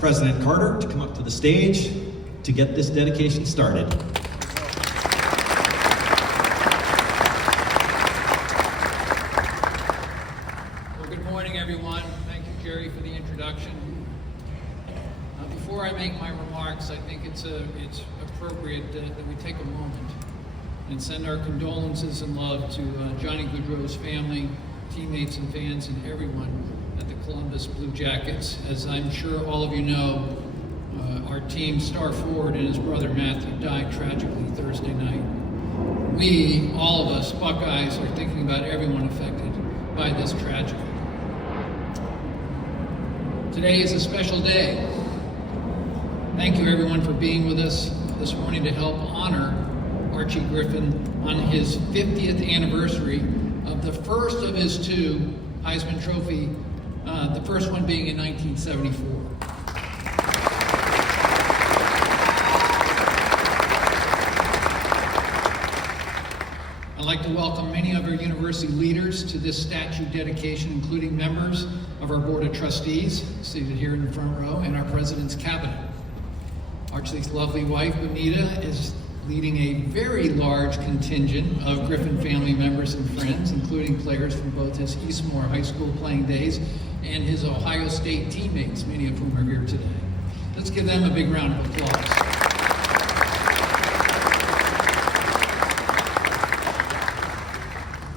President Carter to come up to the stage to get this dedication started. Well, good morning, everyone. Thank you, Jerry, for the introduction. Before I make my remarks, I think it's appropriate that we take a moment and send our condolences and love to Johnny Goodrow's family, teammates and fans, and everyone at the Columbus Blue Jackets. As I'm sure all of you know, our team's star forward and his brother Matthew died tragically Thursday night. We, all of us, Buckeyes, are thinking about everyone affected by this tragedy. Today is a special day. Thank you, everyone, for being with us this morning to help honor Archie Griffin on his 50th anniversary of the first of his two Heisman Trophy, the first one being in 1974. I'd like to welcome many of our university leaders to this statue dedication, including members of our Board of Trustees, seated here in the front row, and our President's Cabinet. Archie's lovely wife, Bonita, is leading a very large contingent of Griffin family members and friends, including players from both his Eastmore High School playing days and his Ohio State teammates, many of whom are here today. Let's give them a big round of applause.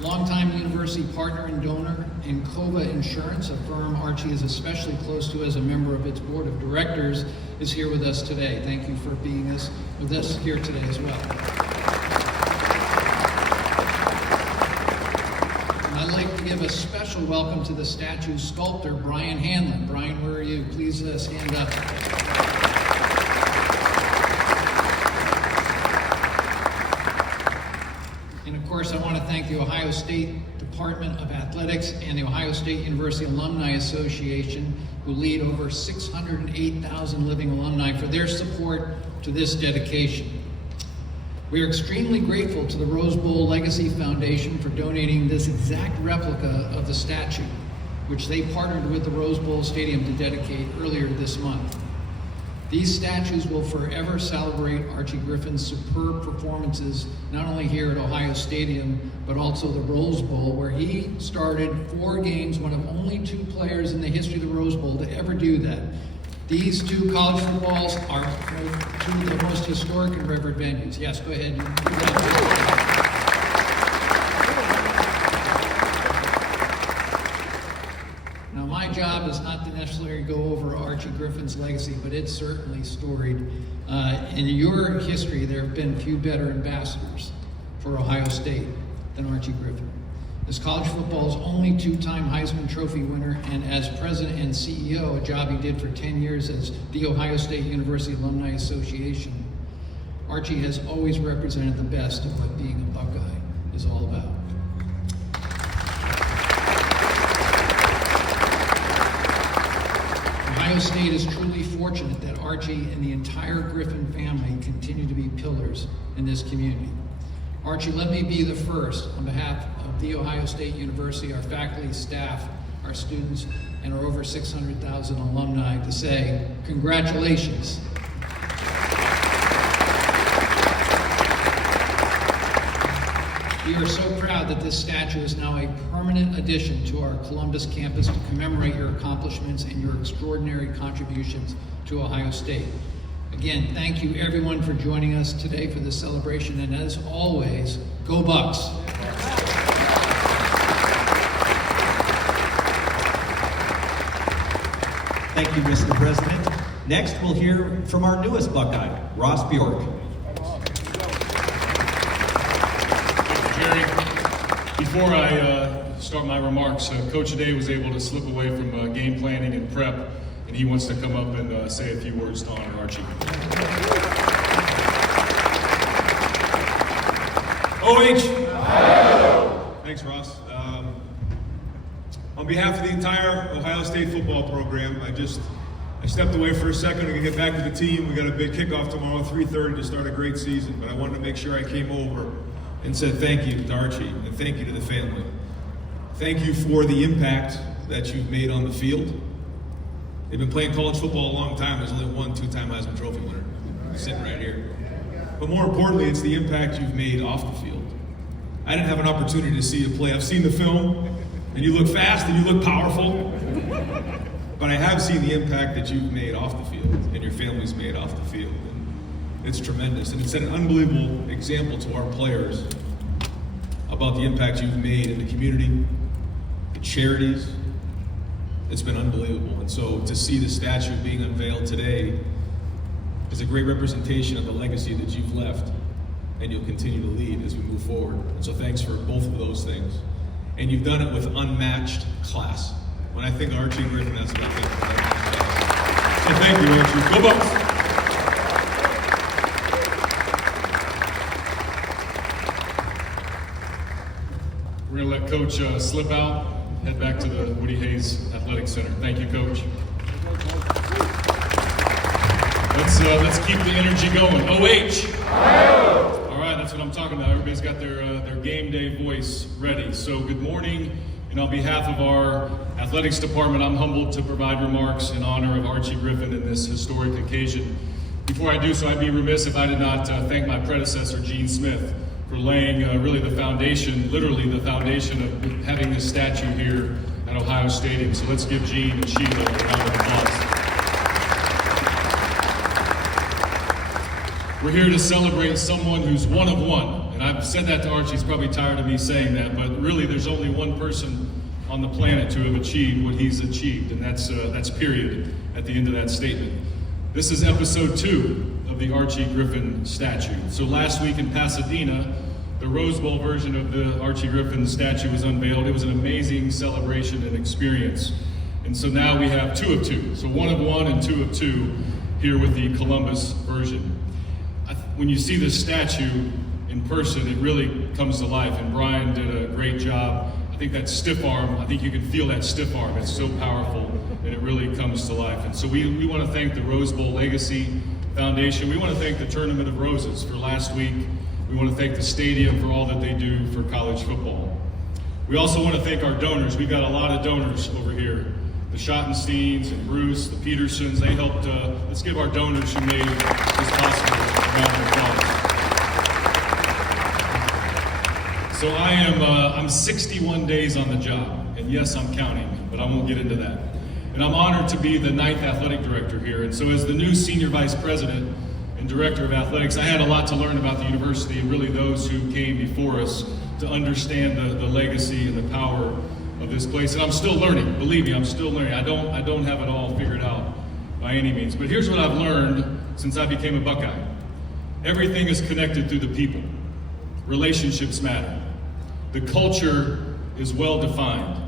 Longtime university partner and donor in Cova Insurance, a firm Archie is especially close to as a member of its board of directors, is here with us today. Thank you for being with us here today as well. And I'd like to give a special welcome to the statue's sculptor, Brian Hanlon. Brian, where are you? Please stand up. And of course, I want to thank the Ohio State Department of Athletics and the Ohio State University Alumni Association, who lead over 608,000 living alumni, for their support to this dedication. We are extremely grateful to the Rose Bowl Legacy Foundation for donating this exact replica of the statue, which they partnered with the Rose Bowl Stadium to dedicate earlier this month. These statues will forever celebrate Archie Griffin's superb performances, not only here at Ohio Stadium, but also the Rose Bowl, where he started 4 games, one of only 2 players in the history of the Rose Bowl to ever do that. These 2 college footballs are 2 of the most historic and revered venues. Yes, go ahead. Now, my job is not to necessarily go over Archie Griffin's legacy, but it's certainly storied. In your history, there have been few better ambassadors for Ohio State than Archie Griffin. As college football's only 2-time Heisman Trophy winner, and as president and CEO, a job he did for 10 years as the Ohio State University Alumni Association, Archie has always represented the best of what being a Buckeye is all about. Ohio State is truly fortunate that Archie and the entire Griffin family continue to be pillars in this community. Archie, let me be the first, on behalf of The Ohio State University, our faculty, staff, our students, and our over 600,000 alumni, to say congratulations. We are so proud that this statue is now a permanent addition to our Columbus campus to commemorate your accomplishments and your extraordinary contributions to Ohio State. Again, thank you everyone for joining us today for this celebration, and as always, go Bucks! Thank you, Mr. President. Next, we'll hear from our newest Buckeye, Ross Bjork. Jerry, before I start my remarks, Coach today was able to slip away from game planning and prep, and he wants to come up and say a few words to honor Archie. OH! Thanks, Ross. On behalf of the entire Ohio State football program, I stepped away for a second to get back to the team. We got a big kickoff tomorrow, 3:30, to start a great season, but I wanted to make sure I came over and said thank you to Archie and thank you to the family. Thank you for the impact that you've made on the field. They've been playing college football a long time. There's only one two-time Heisman Trophy winner sitting right here. But more importantly, it's the impact you've made off the field. I didn't have an opportunity to see you play. I've seen the film, and you look fast and you look powerful. But I have seen the impact that you've made off the field and your family's made off the field. And it's tremendous. And it's an unbelievable example to our players about the impact you've made in the community, the charities. It's been unbelievable. And so to see the statue being unveiled today is a great representation of the legacy that you've left and you'll continue to lead as we move forward. And so thanks for both of those things. And you've done it with unmatched class. When I think of Archie Griffin, that's what I think of. So thank you, Archie. Go Bucks! We're going to let Coach slip out, head back to the Woody Hayes Athletic Center. Thank you, Coach. Let's keep the energy going. OH! All right, that's what I'm talking about. Everybody's got their game day voice ready. So good morning, and on behalf of our athletics department, I'm humbled to provide remarks in honor of Archie Griffin in this historic occasion. Before I do so, I'd be remiss if I did not thank my predecessor, Gene Smith, for laying really the foundation, literally the foundation of having this statue here at Ohio Stadium. So let's give Gene and Sheila a round of applause. We're here to celebrate someone who's one of one. And I've said that to Archie, he's probably tired of me saying that, but really there's only one person on the planet to have achieved what he's achieved, and that's period at the end of that statement. This is episode 2 of the Archie Griffin statue. So last week in Pasadena, the Rose Bowl version of the Archie Griffin statue was unveiled. It was an amazing celebration and experience. And so now we have 2 of 2. So 1 of 1 and 2 of 2 here with the Columbus version. When you see this statue in person, it really comes to life, and Brian did a great job. I think that stiff arm, I think you can feel that stiff arm. It's so powerful, and it really comes to life. And so we want to thank the Rose Bowl Legacy Foundation. We want to thank the Tournament of Roses for last week. We want to thank the stadium for all that they do for college football. We also want to thank our donors. We've got a lot of donors over here. The Schottensteins and Bruce, the Petersons, they helped. Let's give our donors who made this possible a round of applause. So I'm 61 days on the job, and yes, I'm counting, but I won't get into that. And I'm honored to be the 9th athletic director here. And so as the new senior vice president and director of athletics, I had a lot to learn about the university and really those who came before us to understand the legacy and the power of this place. And I'm still learning, believe me, I'm still learning. I don't have it all figured out by any means. But here's what I've learned since I became a Buckeye. Everything is connected through the people. Relationships matter. The culture is well defined.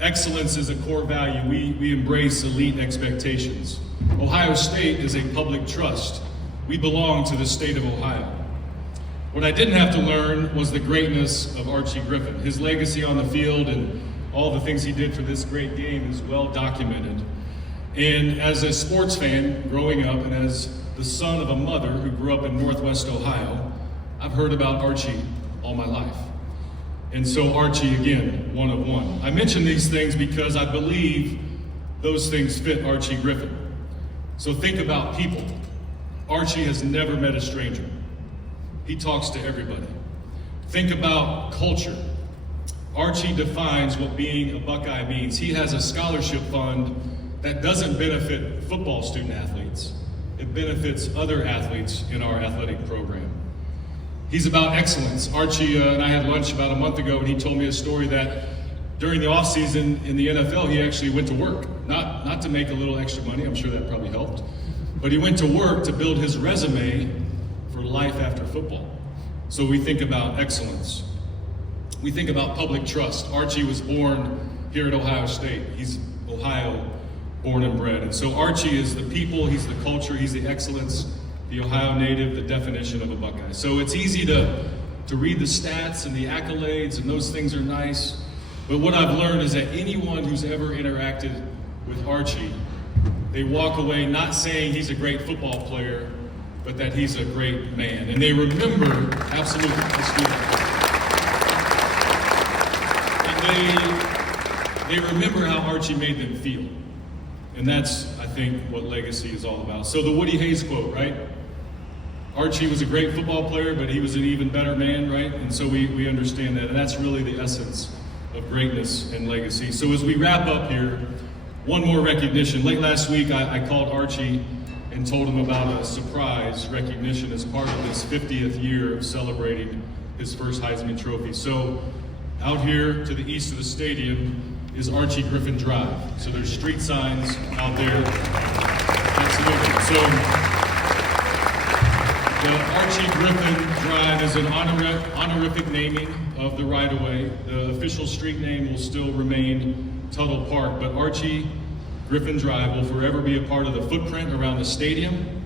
Excellence is a core value. We embrace elite expectations. Ohio State is a public trust. We belong to the state of Ohio. What I didn't have to learn was the greatness of Archie Griffin. His legacy on the field and all the things he did for this great game is well documented. And as a sports fan growing up and as the son of a mother who grew up in Northwest Ohio, I've heard about Archie all my life. And so Archie, again, 1 of 1. I mention these things because I believe those things fit Archie Griffin. So think about people. Archie has never met a stranger. He talks to everybody. Think about culture. Archie defines what being a Buckeye means. He has a scholarship fund that doesn't benefit football student athletes. It benefits other athletes in our athletic program. He's about excellence. Archie and I had lunch about a month ago, and he told me a story that during the offseason in the NFL, he actually went to work. Not to make a little extra money, I'm sure that probably helped, but he went to work to build his resume for life after football. So we think about excellence. We think about public trust. Archie was born here at Ohio State. He's Ohio born and bred. And so Archie is the people, he's the culture, he's the excellence, the Ohio native, the definition of a Buckeye. So it's easy to read the stats and the accolades, and those things are nice. But what I've learned is that anyone who's ever interacted with Archie, they walk away not saying he's a great football player, but that he's a great man. And they remember, absolutely, let's do that. And they remember how Archie made them feel. And that's, I think, what legacy is all about. So the Woody Hayes quote, right? Archie was a great football player, but he was an even better man, right? And so we understand that, and that's really the essence of greatness and legacy. So as we wrap up here, one more recognition. Late last week, I called Archie and told him about a surprise recognition as part of his 50th year of celebrating his first Heisman Trophy. So out here to the east of the stadium is Archie Griffin Drive. So there's street signs out there. Absolutely. So the Archie Griffin Drive is an honorific naming of the right-of-way. The official street name will still remain Tuttle Park, but Archie Griffin Drive will forever be a part of the footprint around the stadium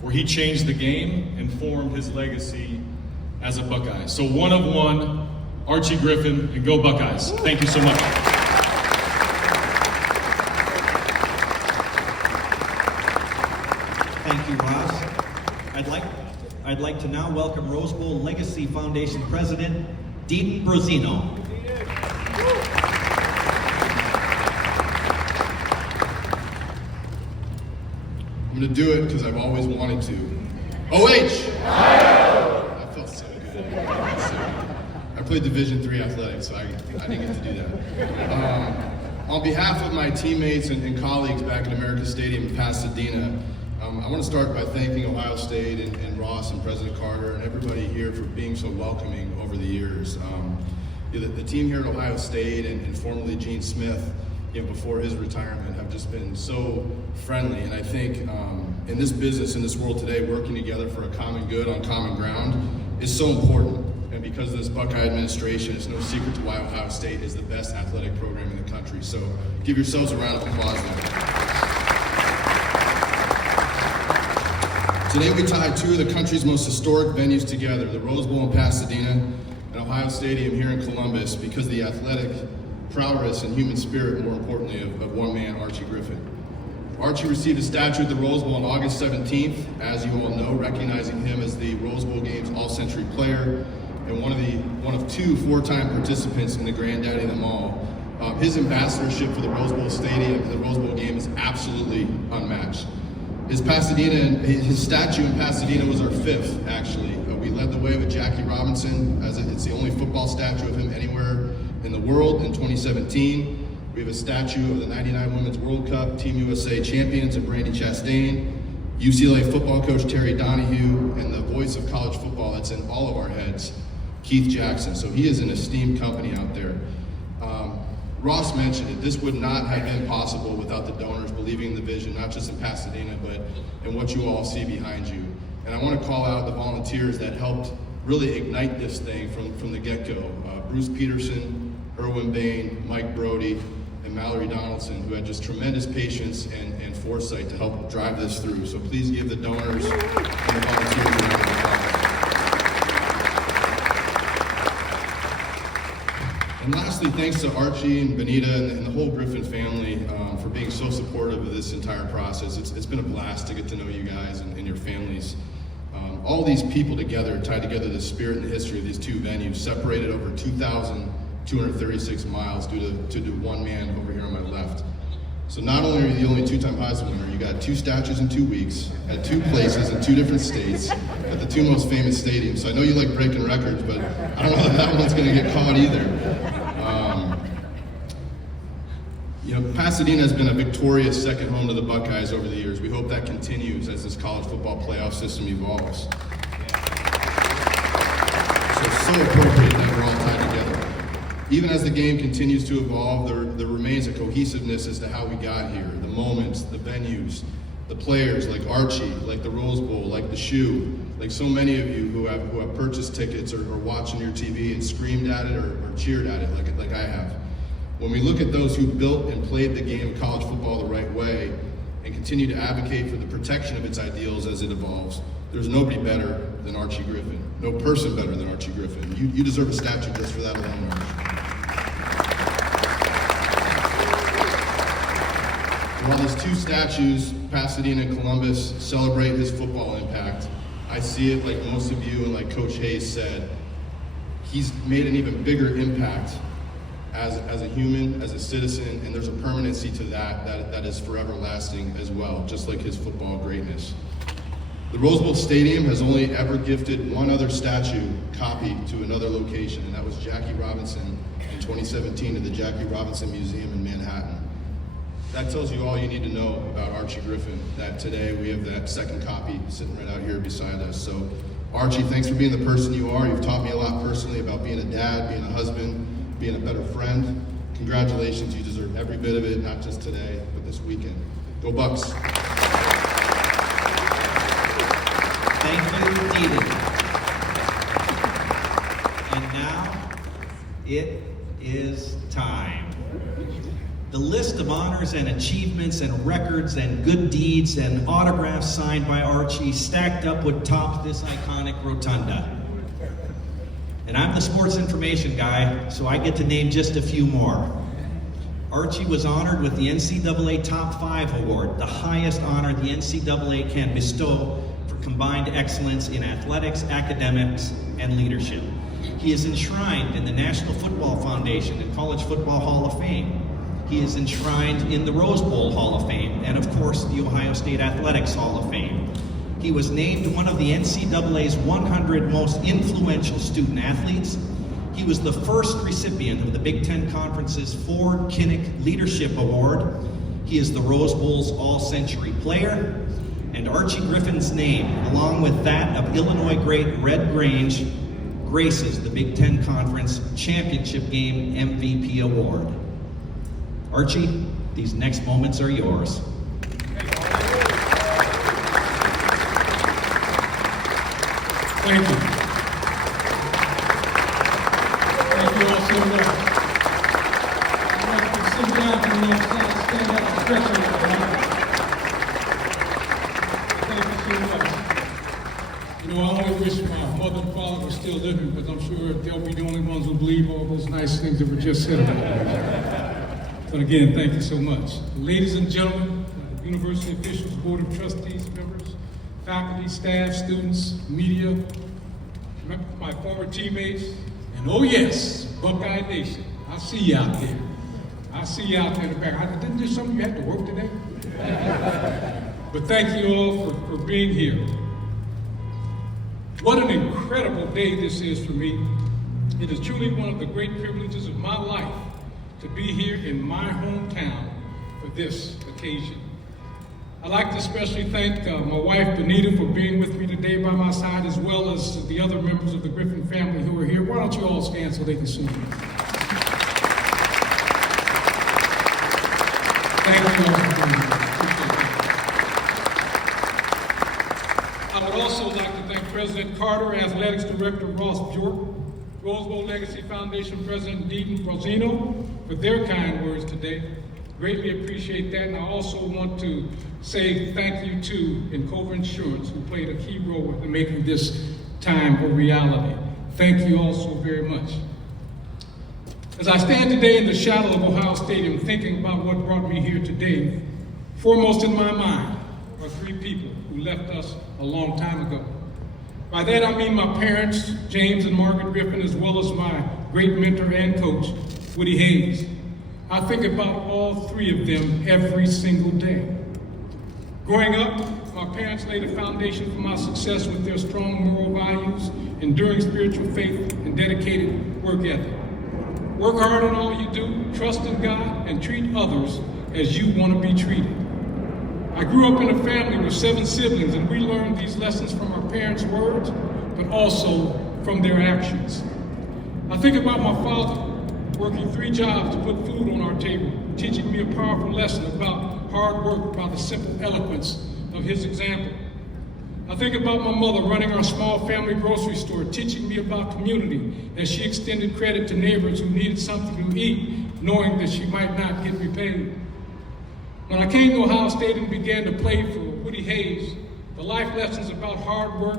where he changed the game and formed his legacy as a Buckeye. So one of one, Archie Griffin, and go Buckeyes. Thank you so much. Thank you, Ross. I'd like to now welcome Rose Bowl Legacy Foundation President, Dedan Brozino. I'm going to do it because I've always wanted to. OH! That felt so good. I played Division III athletics, so I didn't get to do that. On behalf of my teammates and colleagues back at America Stadium in Pasadena, I want to start by thanking Ohio State and Ross and President Carter and everybody here for being so welcoming over the years. The team here at Ohio State and formerly Gene Smith, before his retirement, have just been so friendly. And I think in this business, in this world today, working together for a common good on common ground is so important. And because of this Buckeye administration, it's no secret to why Ohio State is the best athletic program in the country. So give yourselves a round of applause there. Today we tie two of the country's most historic venues together, the Rose Bowl in Pasadena and Ohio Stadium here in Columbus, because of the athletic prowess and human spirit, more importantly, of one man, Archie Griffin. Archie received a statue at the Rose Bowl on August 17th, as you all know, recognizing him as the Rose Bowl Games All-Century Player and one of two four-time participants in the granddaddy of them all. His ambassadorship for the Rose Bowl Stadium, the Rose Bowl game, is absolutely unmatched. His statue in Pasadena was our fifth, actually. We led the way with Jackie Robinson, as it's the only football statue of him anywhere in the world in 2017. We have a statue of the 99 Women's World Cup Team USA champions of Brandi Chastain, UCLA football coach Terry Donahue, and the voice of college football that's in all of our heads, Keith Jackson. So he is an esteemed company out there. Ross mentioned it, this would not have been possible without the donors believing in the vision, not just in Pasadena, but in what you all see behind you. And I want to call out the volunteers that helped really ignite this thing from the get-go. Bruce Peterson, Erwin Bain, Mike Brody, and Mallory Donaldson, who had just tremendous patience and foresight to help drive this through. So please give the donors and the volunteers a round of applause. And lastly, thanks to Archie and Benita and the whole Griffin family for being so supportive of this entire process. It's been a blast to get to know you guys and your families. All these people together tied together the spirit and the history of these two venues, separated over 2,236 miles due to one man over here on my left. So not only are you the only two-time Heisman winner, you got two statues in 2 weeks, at two places in two different states, at the two most famous stadiums. So I know you like breaking records, but I don't know if that one's gonna get caught either. Pasadena has been a victorious second home to the Buckeyes over the years. We hope that continues as this college football playoff system evolves. So appropriate that we're all tied together. Even as the game continues to evolve, there remains a cohesiveness as to how we got here. The moments, the venues, the players like Archie, like the Rose Bowl, like the shoe, like so many of you who have purchased tickets or watching your TV and screamed at it or cheered at it like I have. When we look at those who built and played the game of college football the right way and continue to advocate for the protection of its ideals as it evolves, there's nobody better than Archie Griffin. No person better than Archie Griffin. You deserve a statue just for that alone, Archie. While these two statues, Pasadena and Columbus, celebrate his football impact, I see it like most of you and like Coach Hayes said, he's made an even bigger impact as a human, as a citizen, and there's a permanency to that is forever lasting as well, just like his football greatness. The Rose Bowl Stadium has only ever gifted one other statue copy to another location, and that was Jackie Robinson in 2017 to the Jackie Robinson Museum in Manhattan. That tells you all you need to know about Archie Griffin, that today we have that second copy sitting right out here beside us. So Archie, thanks for being the person you are. You've taught me a lot personally about being a dad, being a husband, being a better friend. Congratulations, you deserve every bit of it, not just today, but this weekend. Go Bucks. Thank you, Dedan. And now, it is time. The list of honors and achievements and records and good deeds and autographs signed by Archie stacked up would top this iconic rotunda. And I'm the sports information guy, so I get to name just a few more. Archie was honored with the NCAA Top 5 Award, the highest honor the NCAA can bestow for combined excellence in athletics, academics, and leadership. He is enshrined in the National Football Foundation and College Football Hall of Fame. He is enshrined in the Rose Bowl Hall of Fame, and of course, the Ohio State Athletics Hall of Fame. He was named one of the NCAA's 100 most influential student athletes. He was the first recipient of the Big Ten Conference's Ford Kinnick Leadership Award. He is the Rose Bowl's All-Century Player. And Archie Griffin's name, along with that of Illinois great Red Grange, graces the Big Ten Conference Championship Game MVP Award. Archie, these next moments are yours. Thank you. Thank you all so much. I'd like to sit down and stand up and stretch a little bit. Thank you so much. You know, I only wish my mother and father were still living, because I'm sure they'll be the only ones who believe all those nice things that were just said about me. But again, thank you so much. Ladies and gentlemen, university officials, board of trustees, members, faculty, staff, students, media, my former teammates, and oh yes, Buckeye Nation. I see you out there. I see you out there in the back. Didn't this something you had to work today? But thank you all for being here. What an incredible day this is for me. It is truly one of the great privileges of my life to be here in my hometown for this occasion. I'd like to especially thank my wife, Benita, for being with me today by my side, as well as the other members of the Griffin family who are here. Why don't you all stand so they can see me? Thank you all for being here. I would also like to thank President Carter, Athletics Director Ross Bjork, Rose Bowl Legacy Foundation President Dedan Brozino for their kind words today. Greatly appreciate that, and I also want to say thank you to Encova Insurance, who played a key role in making this time a reality. Thank you all so very much. As I stand today in the shadow of Ohio Stadium thinking about what brought me here today, foremost in my mind are three people who left us a long time ago. By that I mean my parents, James and Margaret Griffin, as well as my great mentor and coach, Woody Hayes. I think about all three of them every single day. Growing up, my parents laid a foundation for my success with their strong moral values, enduring spiritual faith, and dedicated work ethic. Work hard on all you do, trust in God, and treat others as you want to be treated. I grew up in a family with 7 siblings, and we learned these lessons from our parents' words, but also from their actions. I think about my father, working 3 jobs to put food on our table, teaching me a powerful lesson about hard work by the simple eloquence of his example. I think about my mother running our small family grocery store, teaching me about community as she extended credit to neighbors who needed something to eat, knowing that she might not get repaid. When I came to Ohio State and began to play for Woody Hayes, the life lessons about hard work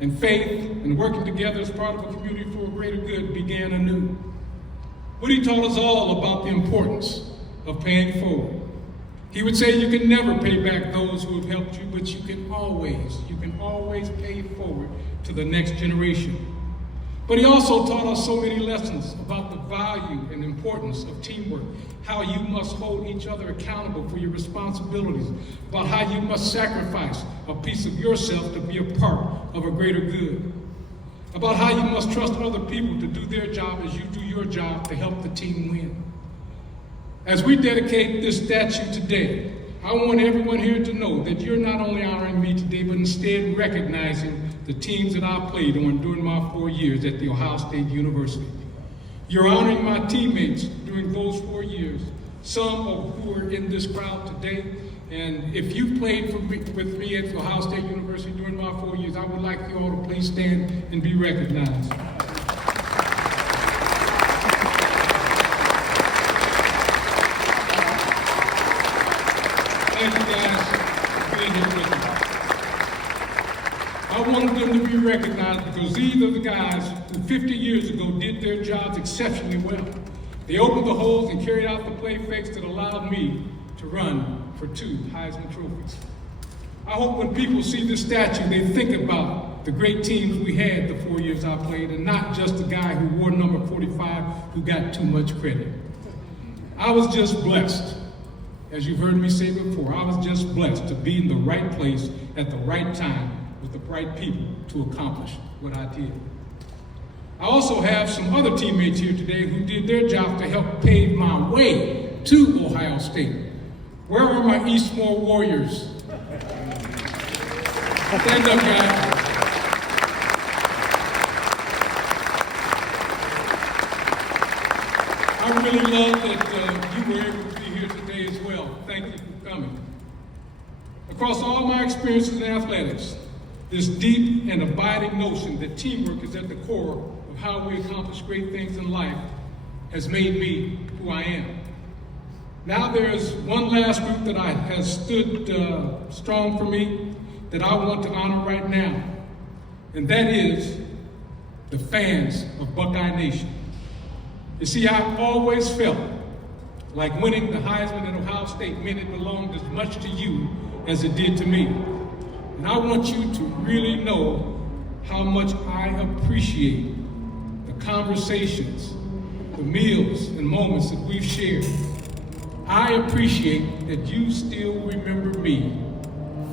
and faith and working together as part of a community for a greater good began anew. Woody taught us all about the importance of paying forward. He would say you can never pay back those who have helped you, but you can always pay forward to the next generation. But he also taught us so many lessons about the value and importance of teamwork, how you must hold each other accountable for your responsibilities, about how you must sacrifice a piece of yourself to be a part of a greater good, about how you must trust other people to do their job as you do your job to help the team win. As we dedicate this statue today, I want everyone here to know that you're not only honoring me today, but instead recognizing the teams that I played on during my 4 years at the Ohio State University. You're honoring my teammates during those 4 years, some of who are in this crowd today. And if you played with me at Ohio State University during my 4 years, I would like you all to please stand and be recognized. Thank you guys for being here with me. I wanted them to be recognized because these are the guys who 50 years ago did their jobs exceptionally well. They opened the holes and carried out the play fakes that allowed me to run for 2 Heisman Trophies. I hope when people see this statue, they think about the great teams we had the 4 years I played, and not just the guy who wore number 45 who got too much credit. I was just blessed. As you've heard me say before, I was just blessed to be in the right place at the right time with the right people to accomplish what I did. I also have some other teammates here today who did their job to help pave my way to Ohio State. Where are my Eastmore Warriors? Stand up, guys. I really love that you were able to be here today as well. Thank you for coming. Across all my experiences in athletics, this deep and abiding notion that teamwork is at the core of how we accomplish great things in life has made me who I am. Now there is one last group that has stood strong for me that I want to honor right now, and that is the fans of Buckeye Nation. You see, I always felt like winning the Heisman at Ohio State meant it belonged as much to you as it did to me. And I want you to really know how much I appreciate the conversations, the meals and moments that we've shared. I appreciate that you still remember me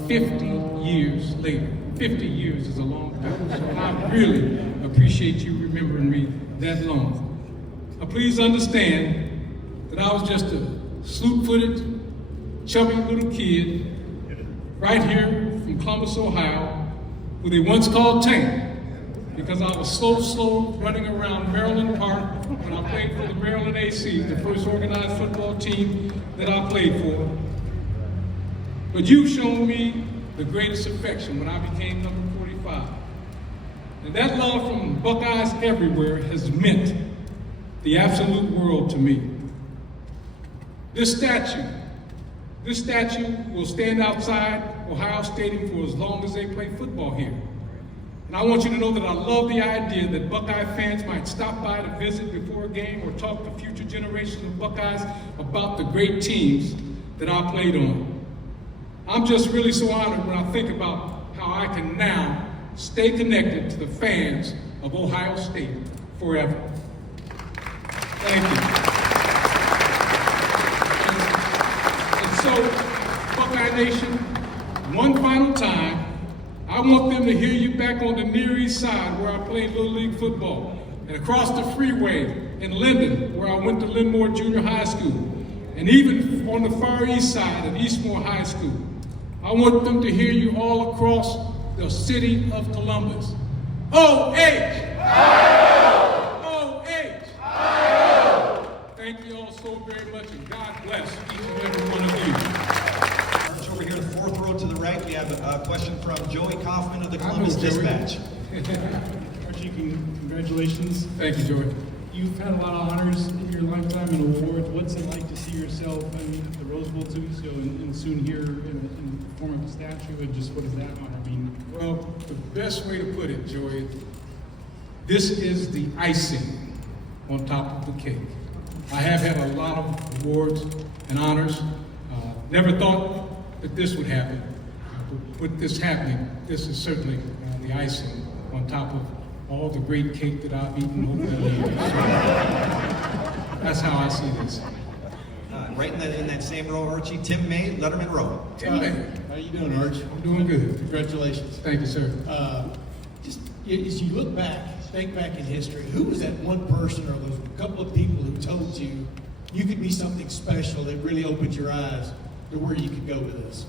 50 years later. 50 years is a long time, so I really appreciate you remembering me that long. Now please understand that I was just a slew-footed, chubby little kid right here from Columbus, Ohio, who they once called Tank, because I was slow running around Maryland Park when I played for the Maryland ACs, the first organized football team that I played for. But you've shown me the greatest affection when I became number 45. And that love from Buckeyes everywhere has meant the absolute world to me. This statue will stand outside Ohio Stadium for as long as they play football here. And I want you to know that I love the idea that Buckeye fans might stop by to visit before a game or talk to future generations of Buckeyes about the great teams that I played on. I'm just really so honored when I think about how I can now stay connected to the fans of Ohio State forever. Thank you. And so, Buckeye Nation, one final time, I want them to hear you back on the Near East Side where I played Little League football, and across the freeway in Linden where I went to Linmore Junior High School, and even on the Far East Side of Eastmore High School. I want them to hear you all across the city of Columbus. O-H! O-H! Thank you all so very much, and God bless each and every one of you. Arch, over here, the fourth row to the right, we have a question from Joey Kaufman of the Columbus Dispatch. Archie, congratulations. Thank you, Joey. You've had a lot of honors in your lifetime and awards. What's it like to see yourself in the Rose Bowl 2 weeks ago and soon here in the form of a statue? And just what does that honor mean? Well, the best way to put it, Joey, this is the icing on top of the cake. I have had a lot of awards and honors. Never thought that this would happen. But with this happening, this is certainly the icing on top of all the great cake that I've eaten over the years. That's how I see this. Right in that same row, Archie, Tim May, Letterman Row. Tim May. How you doing, Arch? I'm doing good. Congratulations. Thank you, sir. Just as you look back, think back in history, who was that one person or those couple of people who told you you could be something special that really opened your eyes to where you could go with this?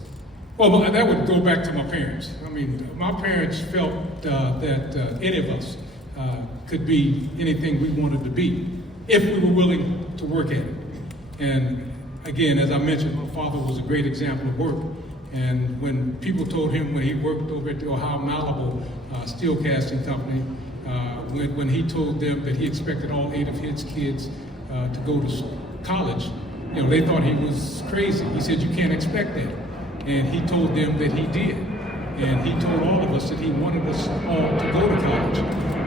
Well, that would go back to my parents. I mean, my parents felt that any of us could be anything we wanted to be if we were willing to work at it. And again, as I mentioned, my father was a great example of work. And when people told him when he worked over at the Ohio Malibu steel casting company, when he told them that he expected all 8 of his kids to go to college, you know, they thought he was crazy. He said, "You can't expect that." And he told them that he did. And he told all of us that he wanted us all to go to college.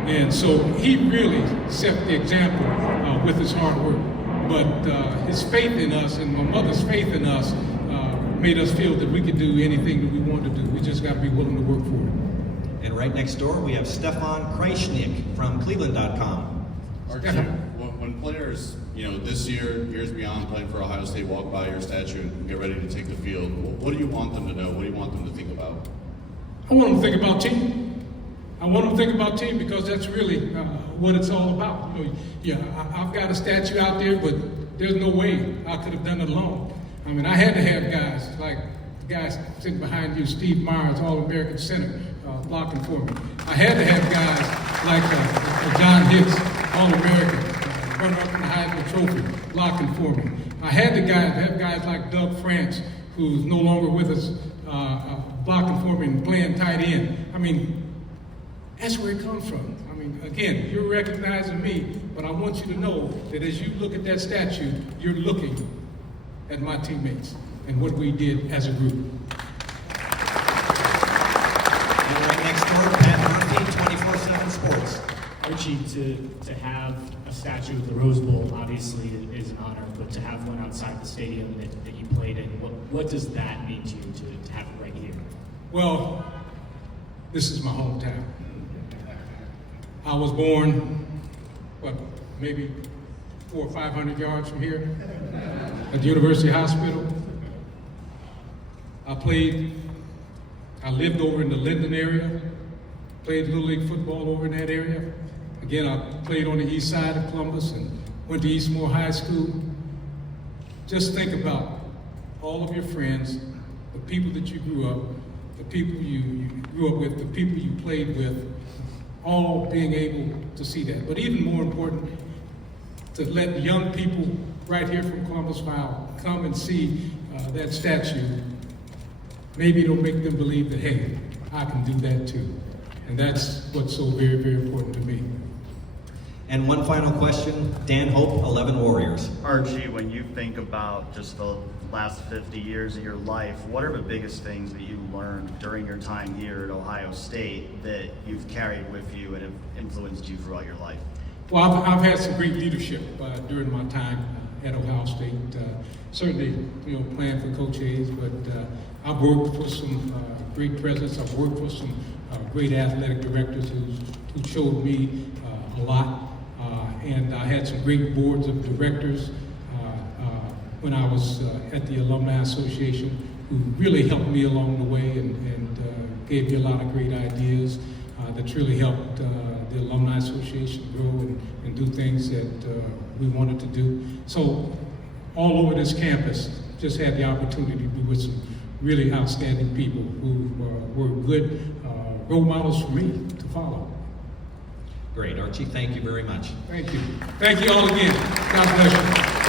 And so he really set the example with his hard work. But his faith in us and my mother's faith in us made us feel that we could do anything that we wanted to do. We just got to be willing to work for it. And right next door, we have Stefan Kreishnik from Cleveland.com. Archie, when players, this year, years beyond, playing for Ohio State, walk by your statue and get ready to take the field, what do you want them to know? What do you want them to think about? I want them to think about team. I want them to think about team because that's really what it's all about. I've got a statue out there, but there's no way I could have done it alone. I mean, I had to have guys like the guy sitting behind you, Steve Myers, All-American center, blocking for me. I had to have guys like John Hicks, All-American, runner-up in the Heisman Trophy, blocking for me. I had to have guys like Doug France, who's no longer with us, blocking for me and playing tight end. I mean, that's where it comes from. I mean, again, you're recognizing me, but I want you to know that as you look at that statue, you're looking at my teammates and what we did as a group. And right next door, Pat Murphy, 24/7 Sports. Archie, to have a statue at the Rose Bowl obviously is an honor, but to have one outside the stadium that you played in, what does that mean to you to have it right here? Well, this is my hometown. I was born, maybe 400 or 500 yards from here at the University Hospital. I lived over in the Linden area, played Little League football over in that area. Again, I played on the east side of Columbus and went to Eastmore High School. Just think about all of your friends, the people that you grew up, the people you grew up with, the people you played with, all being able to see that. But even more important, to let young people right here from Columbus, Ohio, come and see that statue. Maybe it'll make them believe that, hey, I can do that too. And that's what's so very, very important to me. And one final question, Dan Hope, 11 Warriors. Archie, when you think about just the last 50 years of your life, what are the biggest things that you learned during your time here at Ohio State that you've carried with you and have influenced you throughout your life? Well, I've had some great leadership during my time at Ohio State. Certainly, playing for Coach Hayes, but I've worked for some great presidents. I've worked for some great athletic directors who showed me a lot. And I had some great boards of directors when I was at the Alumni Association who really helped me along the way and gave me a lot of great ideas that's really helped the Alumni Association grow and do things that we wanted to do. So all over this campus, just had the opportunity to be with some really outstanding people who were good role models for me to follow. Great, Archie, thank you very much. Thank you. Thank you all again. God bless you.